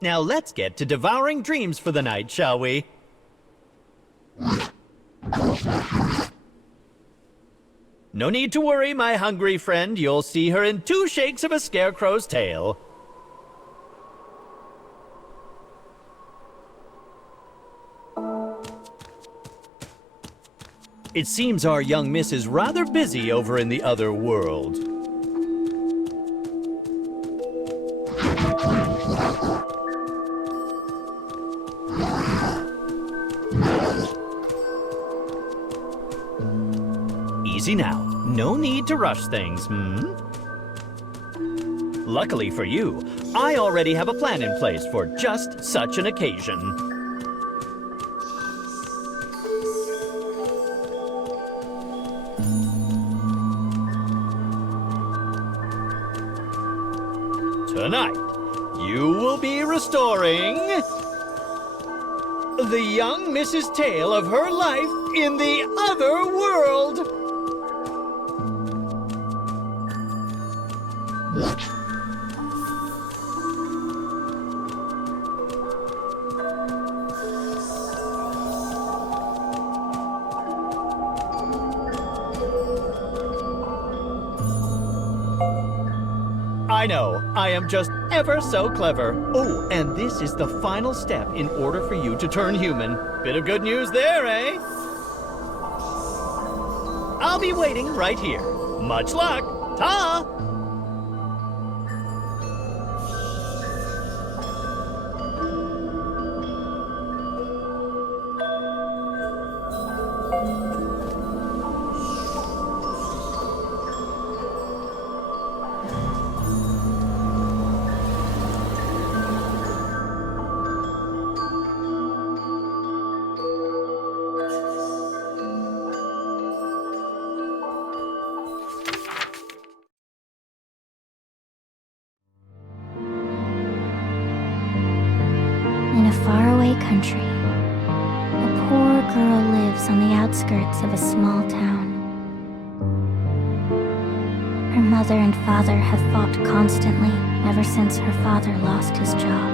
Now let's get to devouring dreams for the night, shall we? No need to worry, my hungry friend. You'll see her in 2 shakes of a scarecrow's tail. It seems our young miss is rather busy over in the other world. Easy now. No need to rush things, Luckily for you, I already have a plan in place for just such an occasion. Tonight, you will be restoring the young Mrs. Tale of her life in the other world. I know, I am just ever so clever. Oh, and this is the final step in order for you to turn human. Bit of good news there, eh? I'll be waiting right here. Much luck! Ta! In a faraway country, a poor girl lives on the outskirts of a small town. Her mother and father have fought constantly ever since her father lost his job.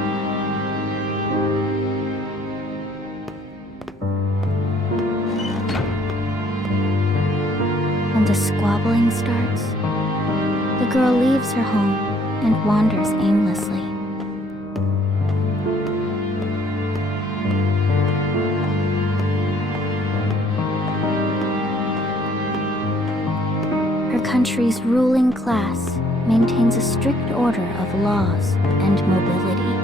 When the squabbling starts, the girl leaves her home and wanders aimlessly. Her country's ruling class maintains a strict order of laws and mobility.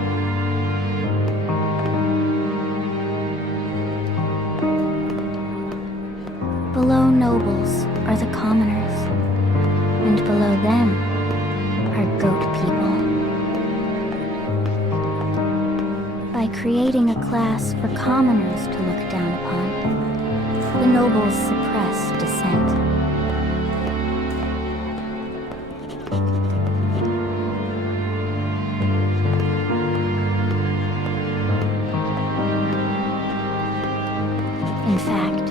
Below nobles are the commoners, and below them are goat people. By creating a class for commoners to look down upon, the nobles suppress dissent. In fact,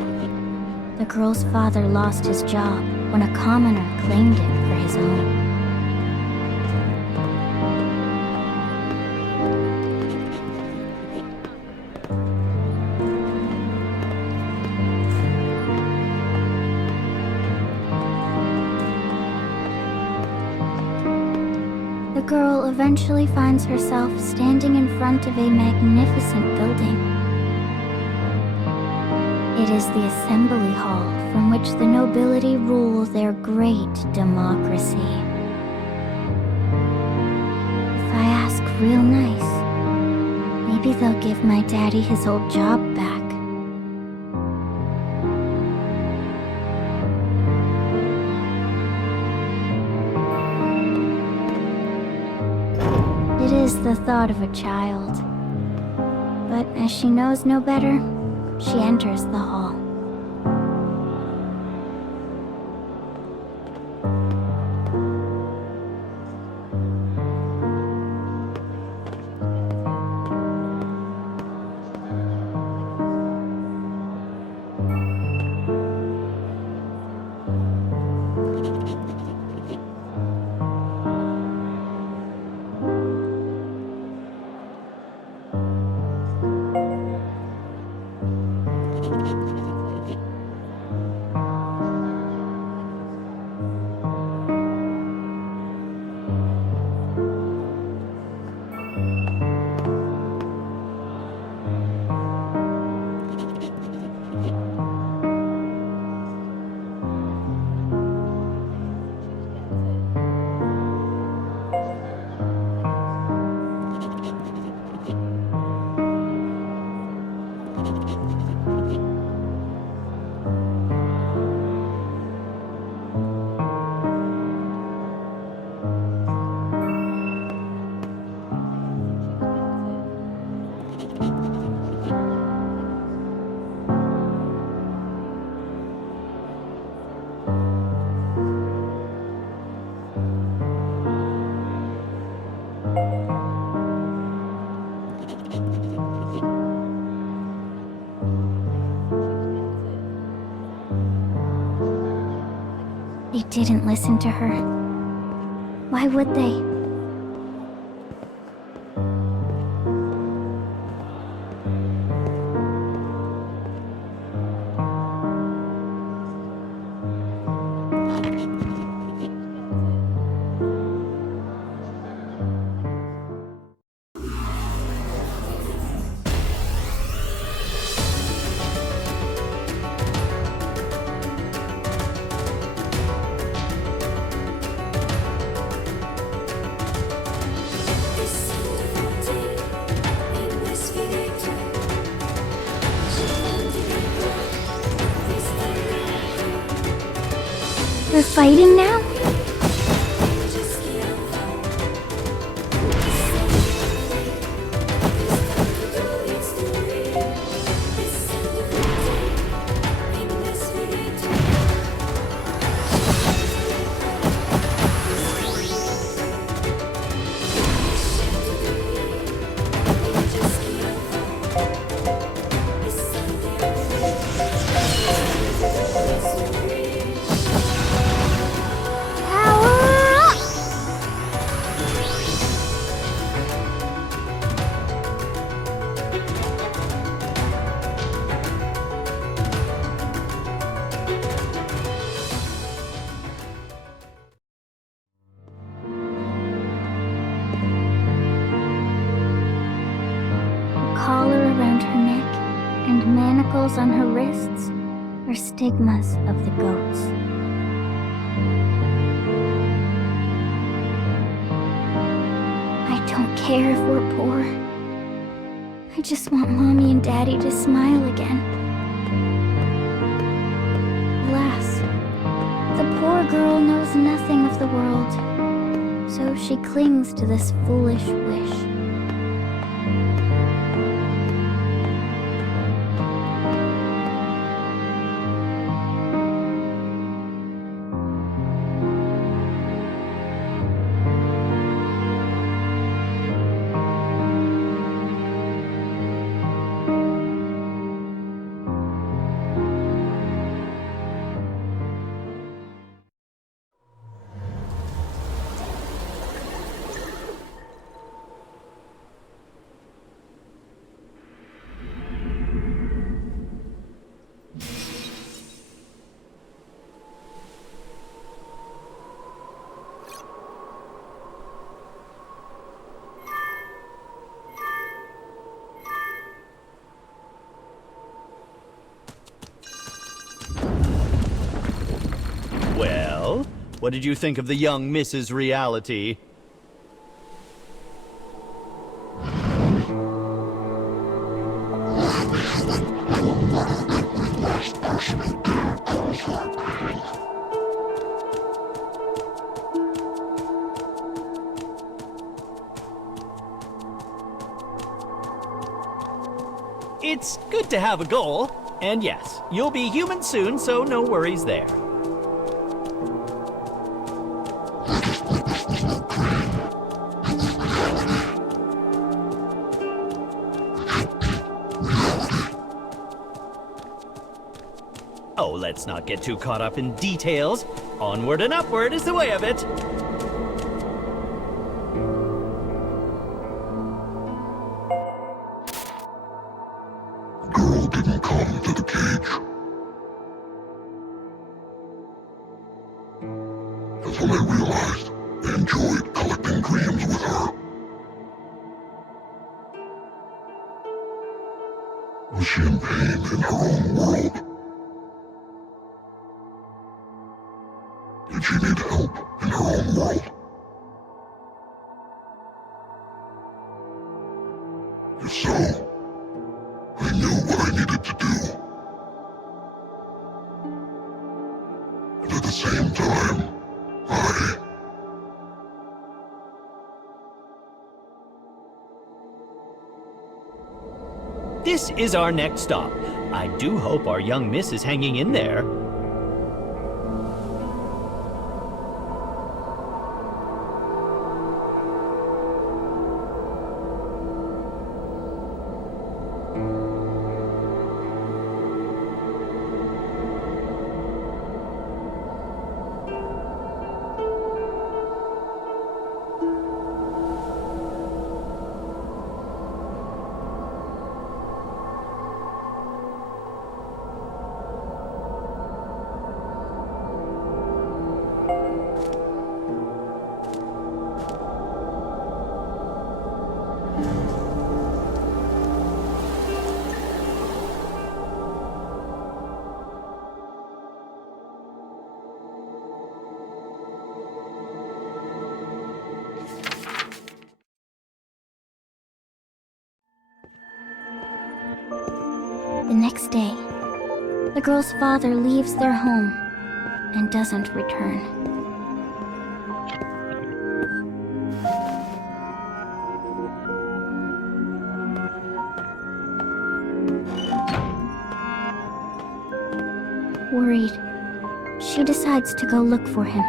the girl's father lost his job when a commoner claimed it for his own. The girl eventually finds herself standing in front of a magnificent building. It is the assembly hall from which the nobility rule their great democracy. If I ask real nice, maybe they'll give my daddy his old job back. It is the thought of a child, but as she knows no better, she enters the hall. didn't listen to her. Why would they? We're fighting now? Collar around her neck and manacles on her wrists are stigmas of the goats. I don't care if we're poor. I just want Mommy and Daddy to smile again. Alas, the poor girl knows nothing of the world, so she clings to this foolish wish. Well, what did you think of the young Mrs. Reality? It's good to have a goal, and yes, you'll be human soon, so no worries there. Oh, let's not get too caught up in details. Onward and upward is the way of it. The girl didn't come to the cage. That's when I realized I enjoyed collecting dreams with her. Was she in pain in her own world? Did she need help in her own world? If so, I knew what I needed to do. But at the same time, This is our next stop. I do hope our young miss is hanging in there. The next day, the girl's father leaves their home and doesn't return. Worried, she decides to go look for him.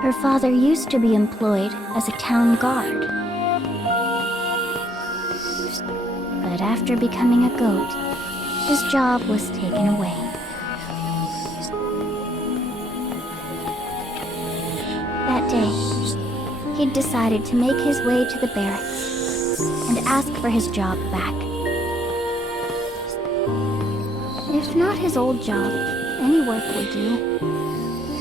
Her father used to be employed as a town guard. But after becoming a goat, his job was taken away. That day, he'd decided to make his way to the barracks and ask for his job back. If not his old job, any work would do.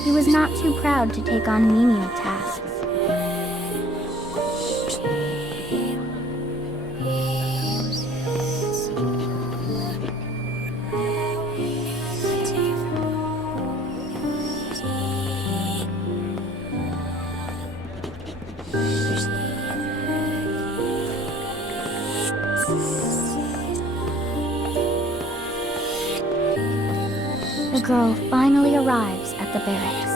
He was not too proud to take on menial tasks. The girl finally arrives at the barracks.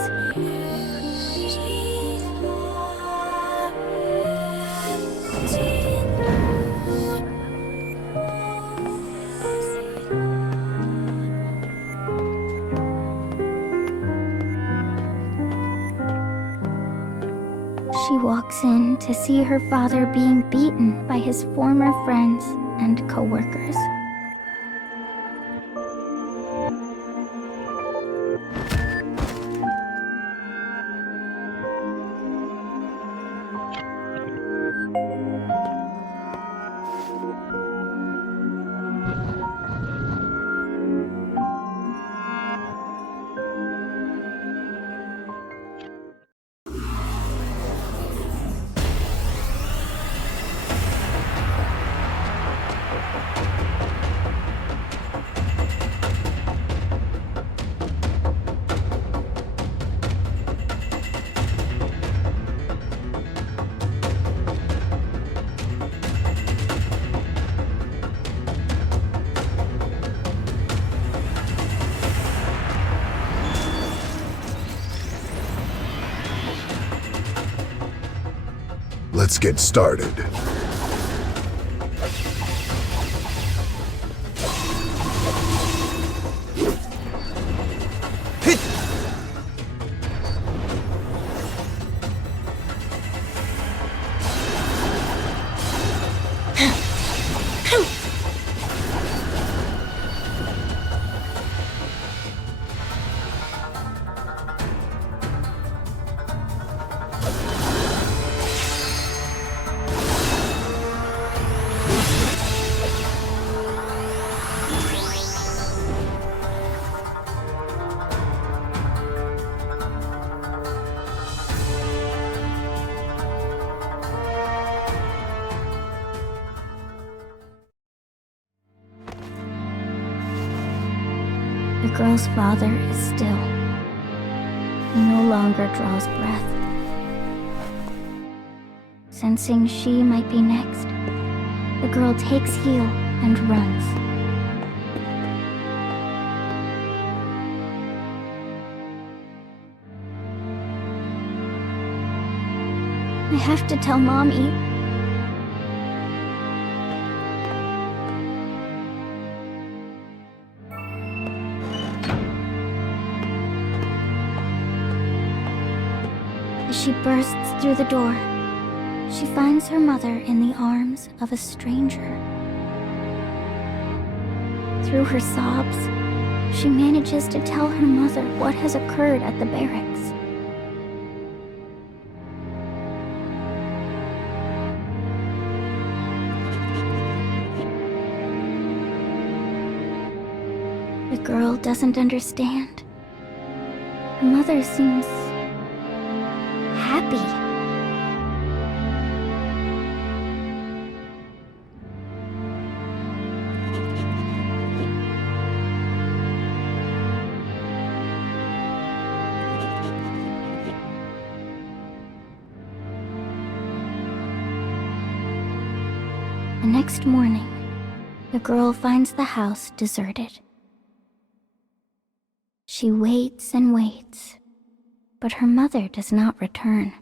She walks in to see her father being beaten by his former friends and co-workers. Let's get started. The girl's father is still. He no longer draws breath. Sensing she might be next, the girl takes heel and runs. I have to tell Mommy. As she bursts through the door, she finds her mother in the arms of a stranger. Through her sobs, she manages to tell her mother what has occurred at the barracks. The girl doesn't understand. Her mother seems happy. The next morning, the girl finds the house deserted. She waits and waits, but her mother does not return.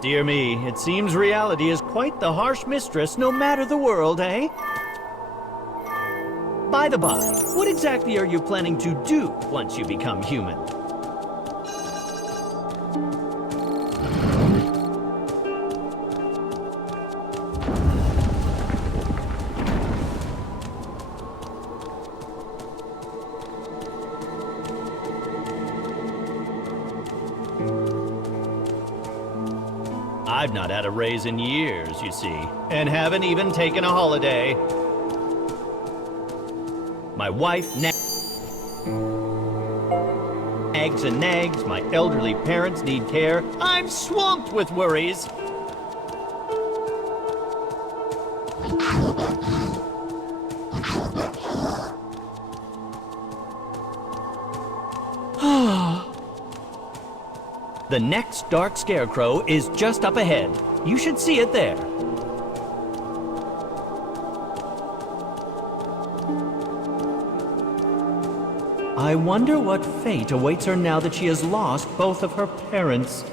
Dear me, it seems reality is quite the harsh mistress no matter the world, eh? By the by, what exactly are you planning to do once you become human? I've not had a raise in years, you see, and haven't even taken a holiday. My wife nags and nags, my elderly parents need care. I'm swamped with worries. The next dark scarecrow is just up ahead. You should see it there. I wonder what fate awaits her now that she has lost both of her parents.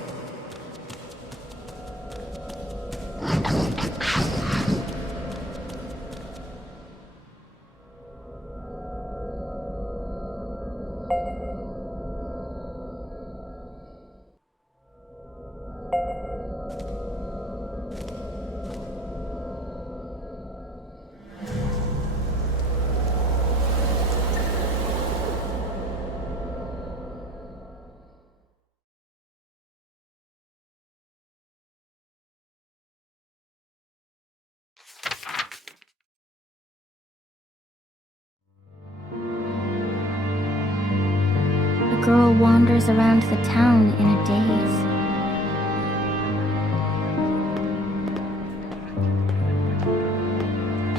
The girl wanders around the town in a daze.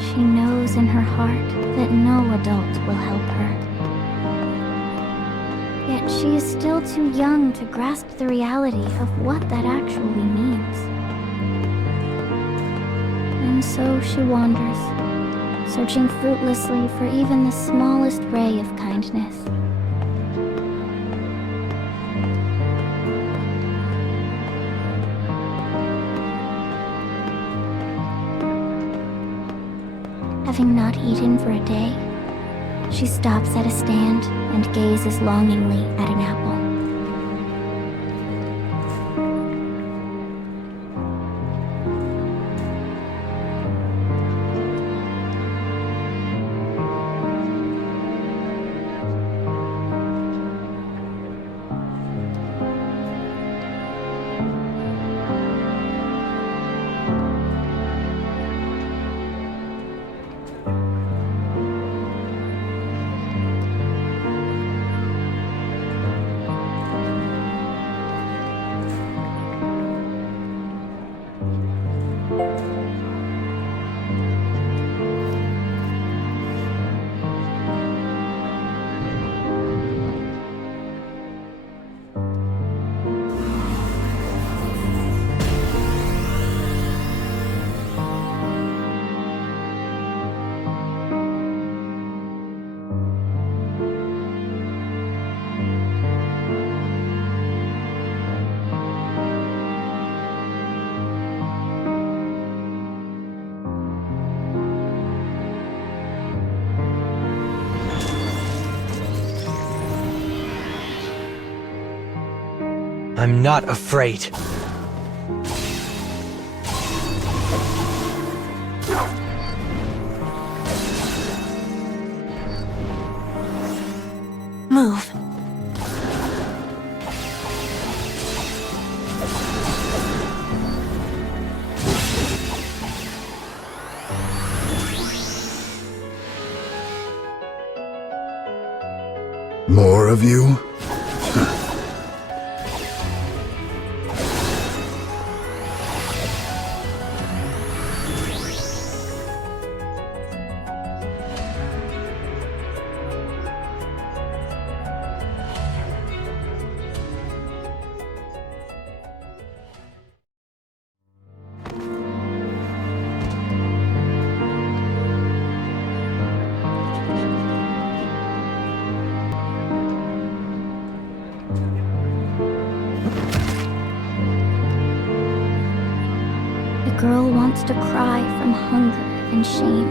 She knows in her heart that no adult will help her. Yet she is still too young to grasp the reality of what that actually means. And so she wanders, searching fruitlessly for even the smallest ray of kindness. Having not eaten for a day, she stops at a stand and gazes longingly at an apple. I'm not afraid. Move. More of you? The girl wants to cry from hunger and shame.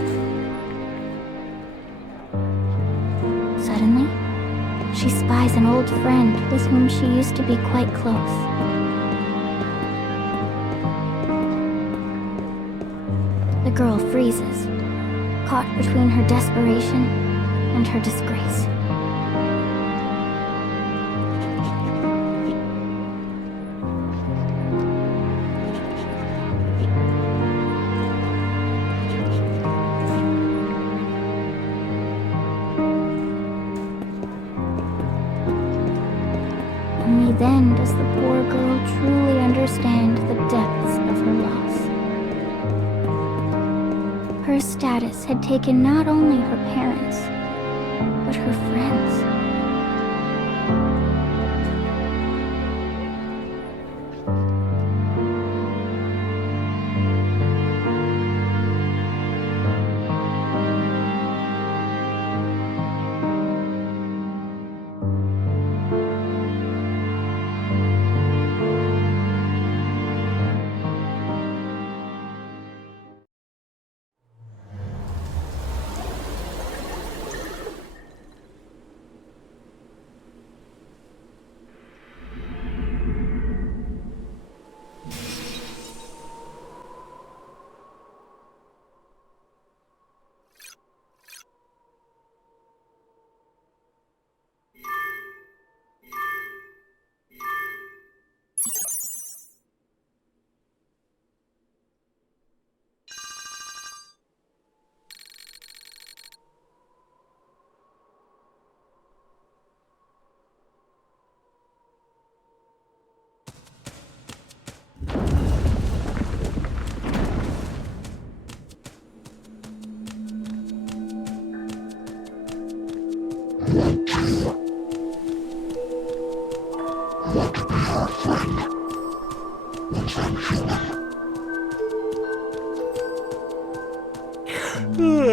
Suddenly, she spies an old friend with whom she used to be quite close. The girl freezes, caught between her desperation and her disgrace. Only then does the poor girl truly understand the depths of her loss. Her status had taken not only her parents, but her friends.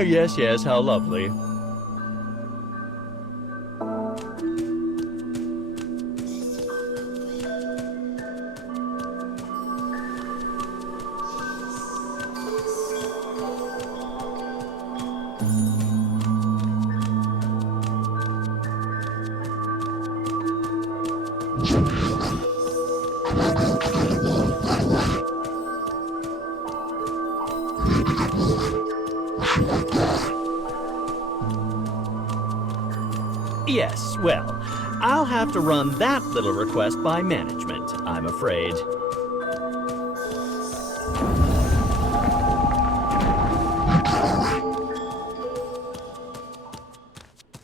Yes, yes, how lovely. Yes, well, I'll have to run that little request by management, I'm afraid.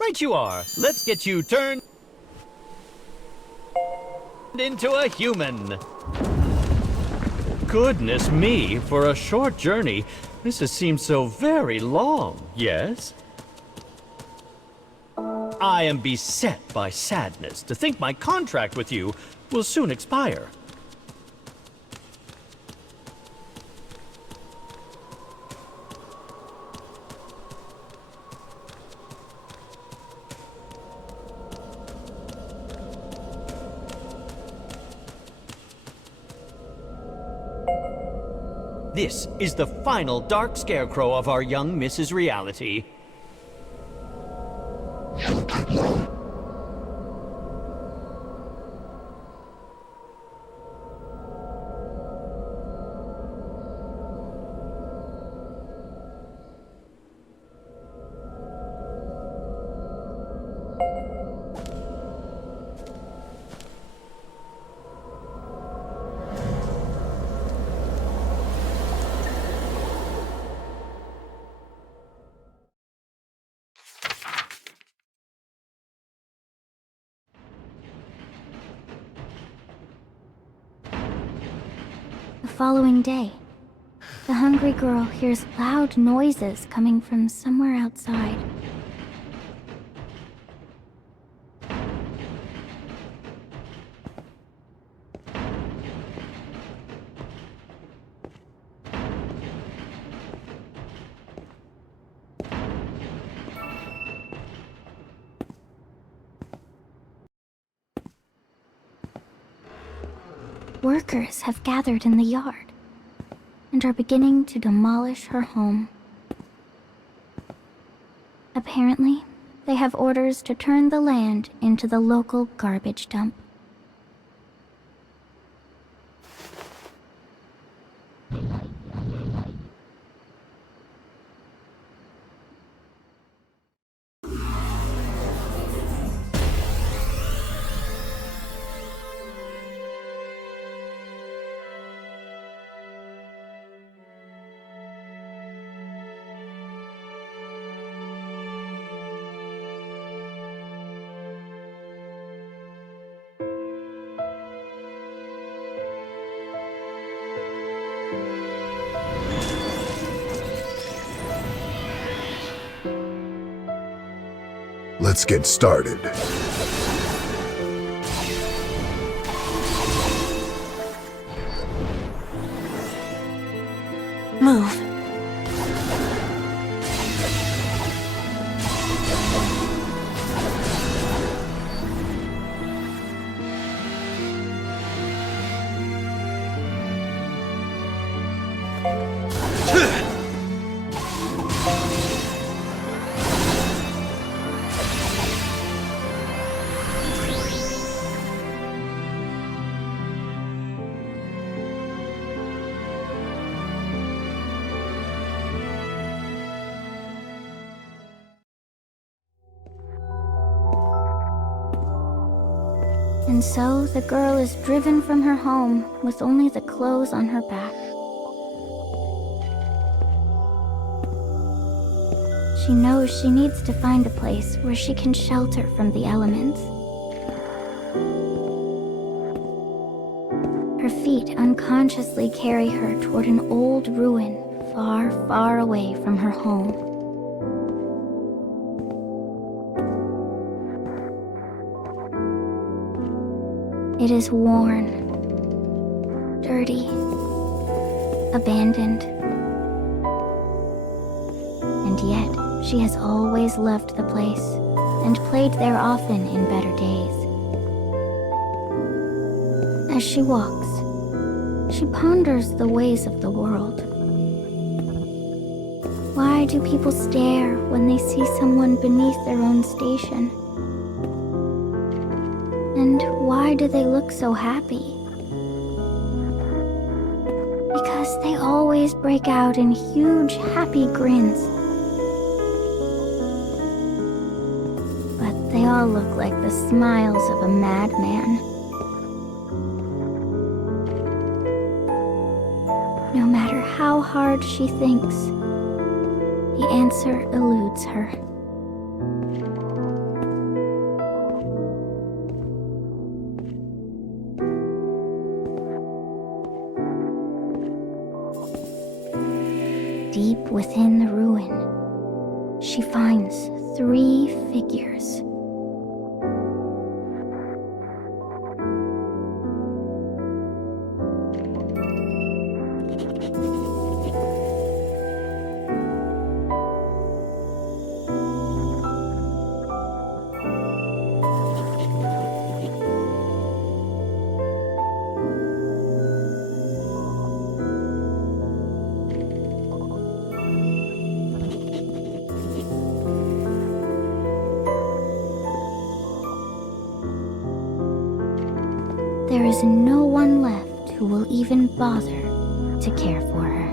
Right you are. Let's get you turned into a human. Goodness me, for a short journey, this has seemed so very long, yes? I am beset by sadness to think my contract with you will soon expire. This is the final dark scarecrow of our young Mrs. Reality. following day, the hungry girl hears loud noises coming from somewhere outside. Workers have gathered in the yard and are beginning to demolish her home. Apparently, they have orders to turn the land into the local garbage dump. Let's get started. Move. And so the girl is driven from her home with only the clothes on her back. She knows she needs to find a place where she can shelter from the elements. Her feet unconsciously carry her toward an old ruin far, far away from her home. It is worn, dirty, abandoned. And yet, she has always loved the place and played there often in better days. As she walks, she ponders the ways of the world. Why do people stare when they see someone beneath their own station? And why do they look so happy? Because they always break out in huge, happy grins. But they all look like the smiles of a madman. No matter how hard she thinks, the answer eludes her. Deep within the ruin, she finds 3 figures. There is no one left who will even bother to care for her.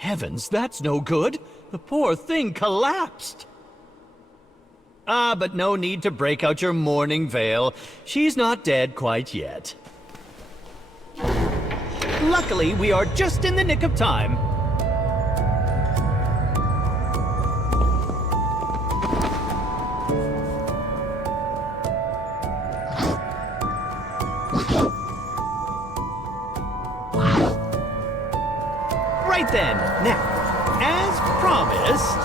Heavens, that's no good. The poor thing collapsed. Ah, but no need to break out your mourning veil. She's not dead quite yet. Luckily, we are just in the nick of time. Right then, now, as promised...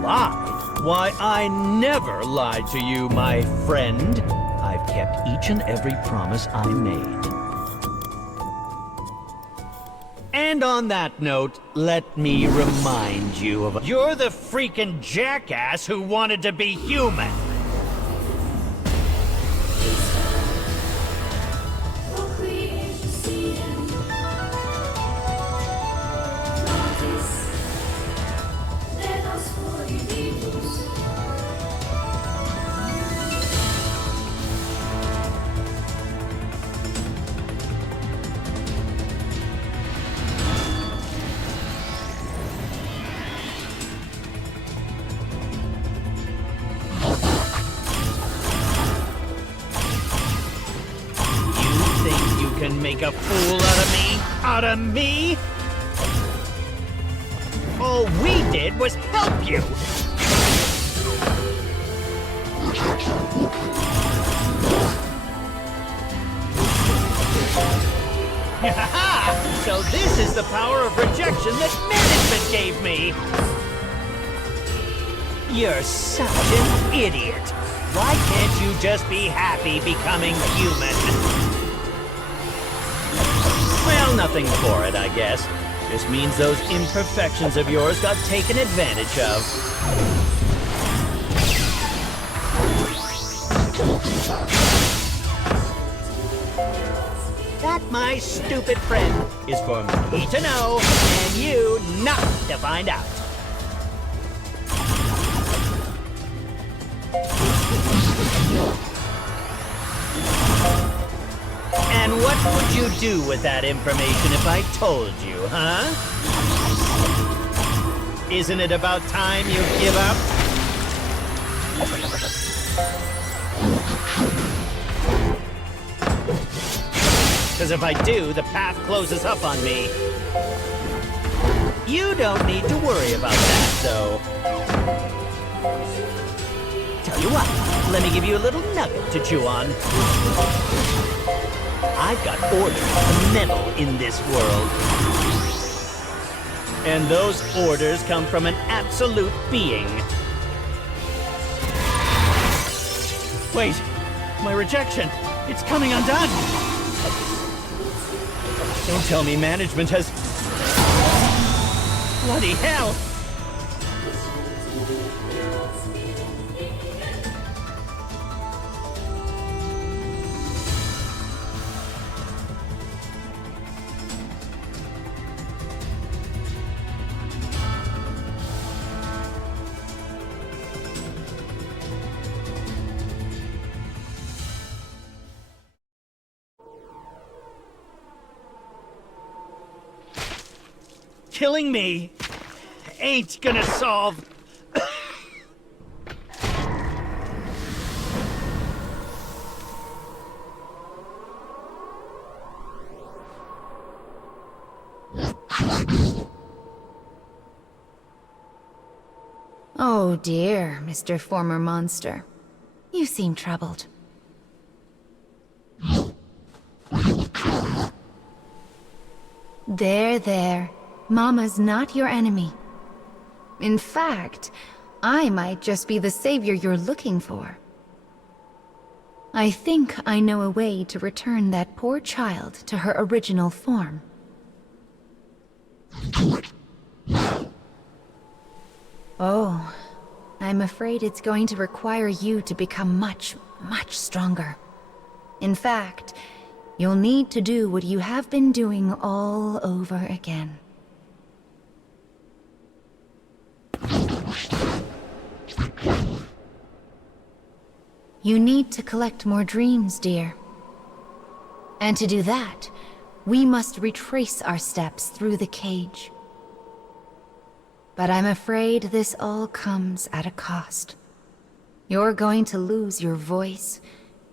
Lied? Why, I never lied to you, my friend. I've kept each and every promise I made. And on that note, let me remind you of... You're the freaking jackass who wanted to be human! Can make a fool out of me? Out of me? All we did was help you! So this is the power of rejection that management gave me! You're such an idiot! Why can't you just be happy becoming human? Well, nothing for it, I guess. Just means those imperfections of yours got taken advantage of. That, my stupid friend, is for me to know, and you not to find out. And what would you do with that information if I told you, huh? Isn't it about time you give up? Because if I do, the path closes up on me. You don't need to worry about that, though. Tell you what, let me give you a little nugget to chew on. I've got orders to meddle in this world. And those orders come from an absolute being. Wait, my rejection, it's coming undone. Don't tell me management has... Bloody hell! killing me ain't gonna solve. Oh dear, Mr. Former Monster. You seem troubled. There. Mama's not your enemy. In fact, I might just be the savior you're looking for. I think I know a way to return that poor child to her original form. Oh, I'm afraid it's going to require you to become much, much stronger. In fact, you'll need to do what you have been doing all over again. You need to collect more dreams, dear. And to do that, we must retrace our steps through the cage. But I'm afraid this all comes at a cost. You're going to lose your voice,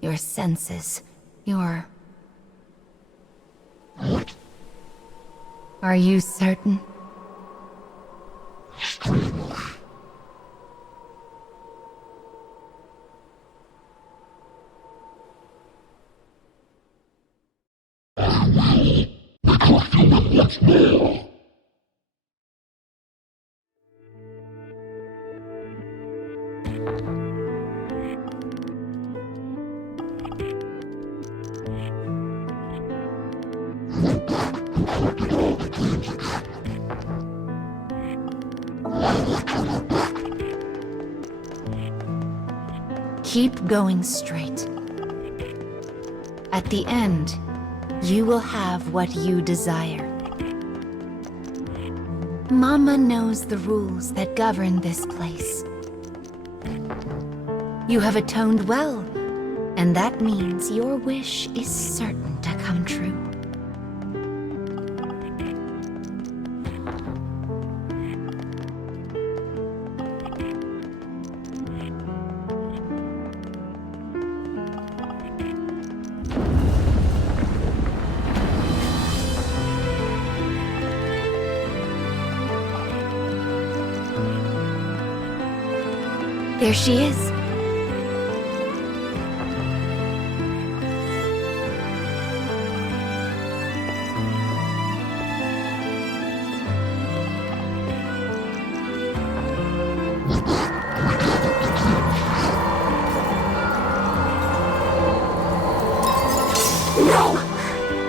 your senses, your... Are you certain? Keep going straight. At the end, you will have what you desire. Mama knows the rules that govern this place. You have atoned well, and that means your wish is certain to come true. There she is. No!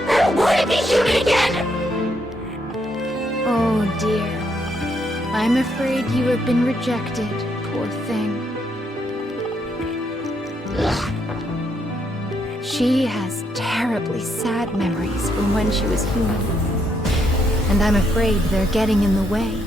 I don't want to be human again! Oh dear. I'm afraid you have been rejected, poor thing. She has terribly sad memories from when she was human. And I'm afraid they're getting in the way.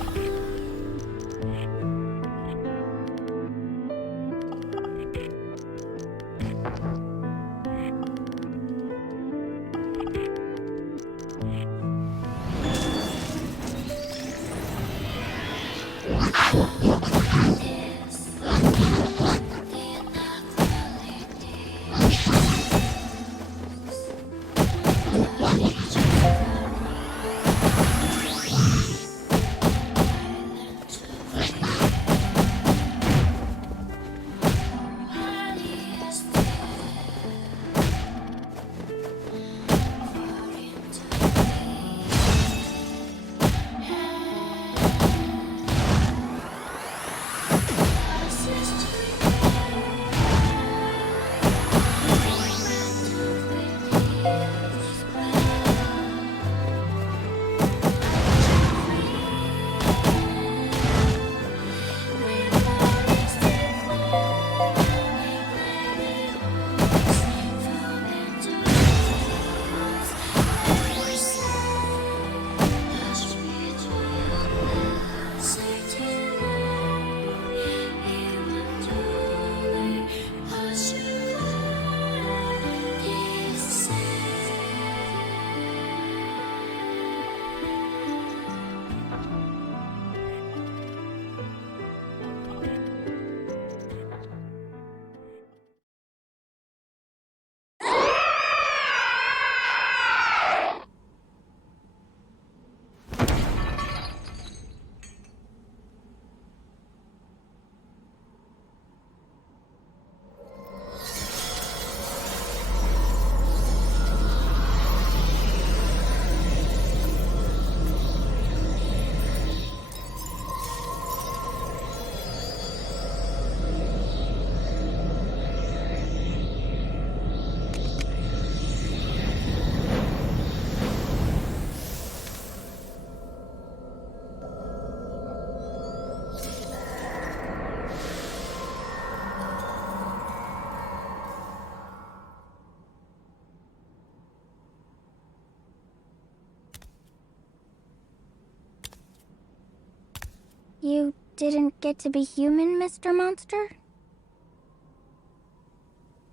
You didn't get to be human, Mr. Monster?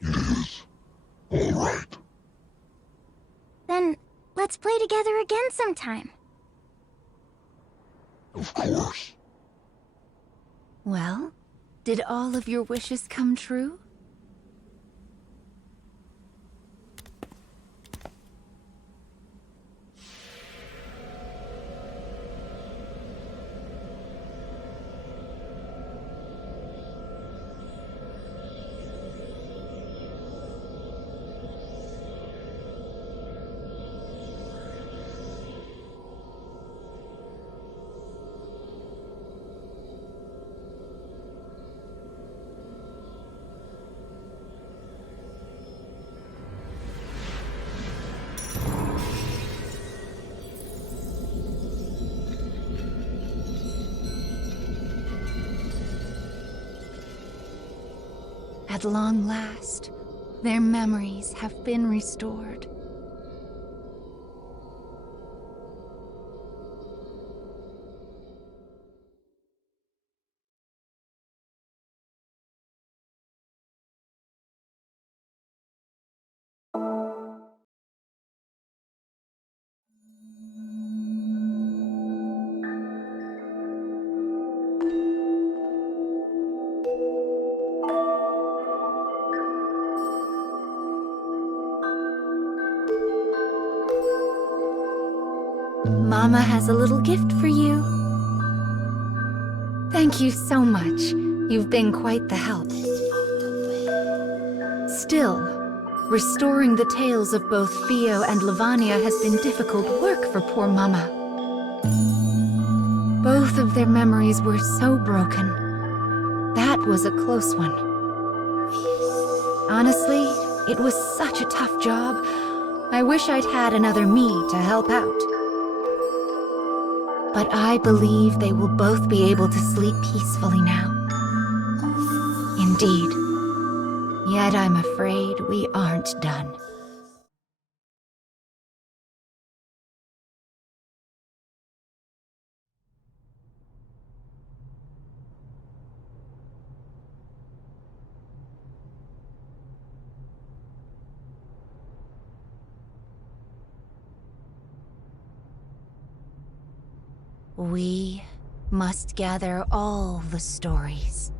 It is. All right. Then let's play together again sometime. Of course. Well, did all of your wishes come true? At long last, their memories have been restored. Mama has a little gift for you. Thank you so much. You've been quite the help. Still, restoring the tales of both Theo and Lavania has been difficult work for poor Mama. Both of their memories were so broken. That was a close one. Honestly, it was such a tough job. I wish I'd had another me to help out. But I believe they will both be able to sleep peacefully now. Indeed. Yet I'm afraid we aren't done. We must gather all the stories.